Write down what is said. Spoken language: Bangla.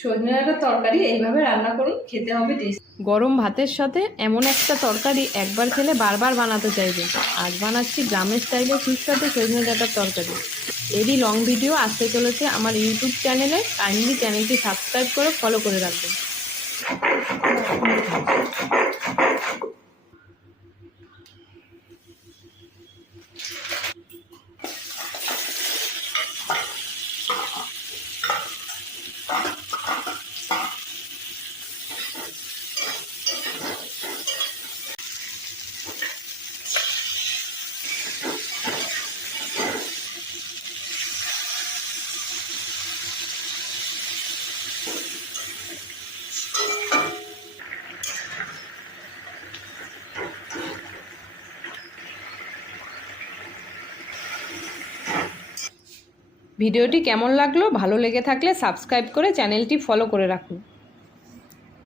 সজনে ডাঁটার তরকারি এইভাবে রান্না করুন, খেতে হবে টেস্ট। গরম ভাতের সাথে এমন একটা তরকারি একবার খেলে বারবার বানাতে চাইবে। আজ বানাচ্ছি গ্রামের স্টাইলে সুস্বাদু সজনে ডাঁটার তরকারি। এরই লং ভিডিও আসতে চলেছে আমার ইউটিউব চ্যানেলে। কাইন্ডলি চ্যানেলটি সাবস্ক্রাইব করে ফলো করে রাখবেন। ভিডিওটি কেমন লাগলো? ভালো লেগে থাকলে সাবস্ক্রাইব করে চ্যানেলটি ফলো করে রাখুন।